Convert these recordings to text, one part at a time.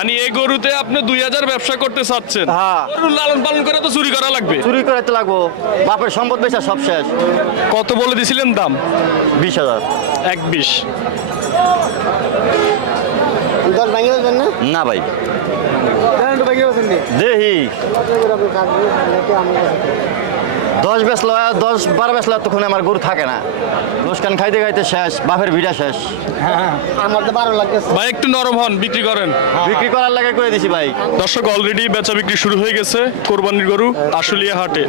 মানে এই গরুতে আপনি দুই হাজার ব্যবসা করতে চাচ্ছেন। হ্যাঁ। লালন পালন করে তো চুরি করা লাগবে। চুরি করে তো লাগবো। বাপের সম্পদ বেচা সব শেষ। কত বলে দিছিলেন দাম? বিশ হাজার। এক বিশ। দশ ভাঙিয়ে না? না ভাই। দেহি। দশ বেচলো দশ বারো বেচলো তখন আমার গরু থাকে না। লোসকান খাইতে খাইতে শেষ বাপের ভিড়া শেষ। আমার তো বারো লাগতেছে ভাই একটু নরম হন বিক্রি করেন। বিক্রি করার লাগে করে দিছি ভাই। দর্শক অলরেডি বেচা বিক্রি শুরু হয়ে গেছে কোরবানির গরু আশুলিয়া হাটে।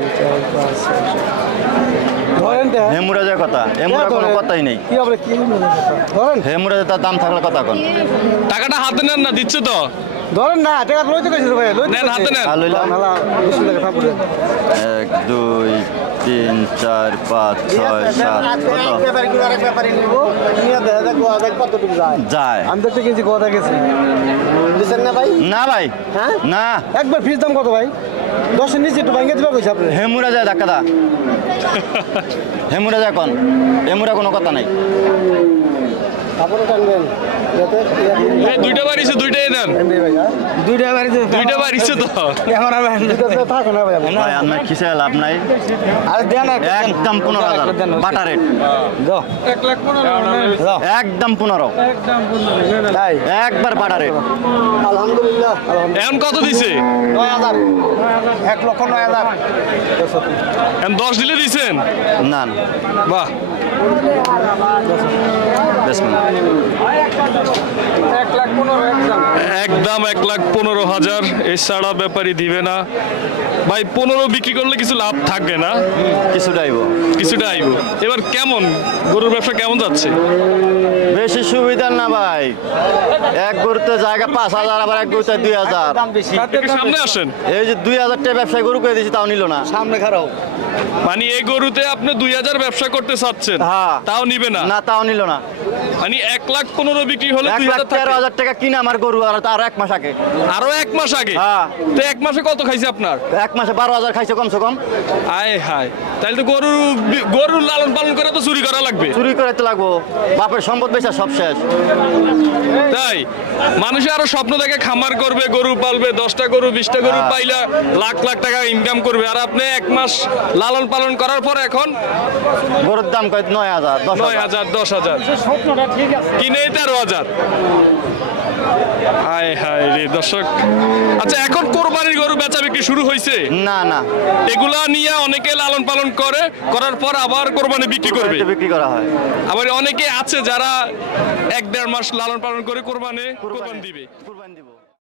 হেমুরাজের কথা হেমুরা কোনো কথাই নেই। কি হবে কি ধরেন। হেমুরাজে তার দাম থাকলে কথা কোন। টাকাটা হাতে নেন না দিচ্ছে তো। ধরেন না টাকা লইতে কইছে ভাই লইতে নেন হাতে নেন। আর লইলাম। নালা দুশো টাকা থাপুরে এক দুই তিন, চার, পাঁচ, ছয়, সাত যায়। আমি দেখতে কিনছি কথা গেছি না ভাই। না। ভাই না একবার ফিস দাম কত ভাই দশের নিচে একটু ভাঙিয়ে দিবা কইছে আপনি হেমুরা যায় ধাক্কা দা। হেমুরা যায় কোন। হেমুরা কোনো কথা নাই। কাপড় টানবেন দুইটা বাড়িছে দুইটাই দেন। হ্যাঁ দুইটা বাড়িতে দুইটা বাড়িছে তো। ক্যামেরা এটা থাকে না ভাই। ভাই আপনার কিসে লাভ নাই? আর দেন একদম পনেরো হাজার। বাটা রেট একদম পনেরো। তাই। একবার বাটা রেট আলহামদুলিল্লাহ আলহামদুলিল্লাহ। এখন কত দিছে? নয় হাজার। এক লক্ষ নয় হাজার। এখন দশ দিলে দিছেন? না না। বাহ। একদম একদম এক লাখ পনেরো হাজার। এছাড়া ব্যাপারই দিবে না। ভাই পনেরো বিক্রি করলে কিছু লাভ থাকবে না। কিছুটা আইব। কিছুটা আইব। এবার কেমন? গরুর ব্যবসা কেমন যাচ্ছে? বেশি সুবিধা না ভাই। এক গরুতে জায়গা পাঁচ হাজার আবার এক গরুতে দুই হাজার। সামনে আসেন? এই যে দুই হাজার টাকা ব্যবসায় গরু করে দিয়েছি তাও নিল না। সামনে খারাপ। মানে এই গরুতে আপনি দুই হাজার ব্যবসা করতে চাচ্ছেন। হ্যাঁ। তাও নিবে না? না তাও নিল না। মানে এক লাখ পনেরো বিক্রি হলে এক দুই লাখ হাজার তেরো হাজার টাকা কিনে আমার গরু আর তার এক মাস আগে। আরও এক মাস আগে? হ্যাঁ। তো এক মাসে কত খাইছে আপনার? এক মাসে বারো হাজার খাইছে কমসে কম। আয় হায়। তাহলে তো গরু গরু লালন পালন করে তো চুরি করা লাগবে। চুরি করে তো লাগবো। বাপের সম্পদ বেচা সব শেষ। তাই? মানুষে আরও স্বপ্ন দেখে খামার করবে গরু পালবে দশটা গরু বিশটা গরু হ্যাঁ। পাইলে লাখ লাখ টাকা ইনকাম করবে। আর আপনি এক মাস লালন পালন করার পর এখন গরুর দাম নয় হাজার নয় হাজার। হাজার দশ হাজার। স্বপ্নটা আছে। তেরো হাজার। হায় হায় রে দর্শক। আচ্ছা এখন কোরবানির গরু বেচা বিক্রি শুরু হয়েছে না না। এগুলা নিয়ে অনেকে লালন পালন করে করার পর আবার কোরবানি বিক্রি করবে? বিক্রি করা হয়। আবার অনেকে আছে যারা এক দেড় মাস লালন পালন করে কোরবানি। কোরবানি দিবে। কুরবানি দিব।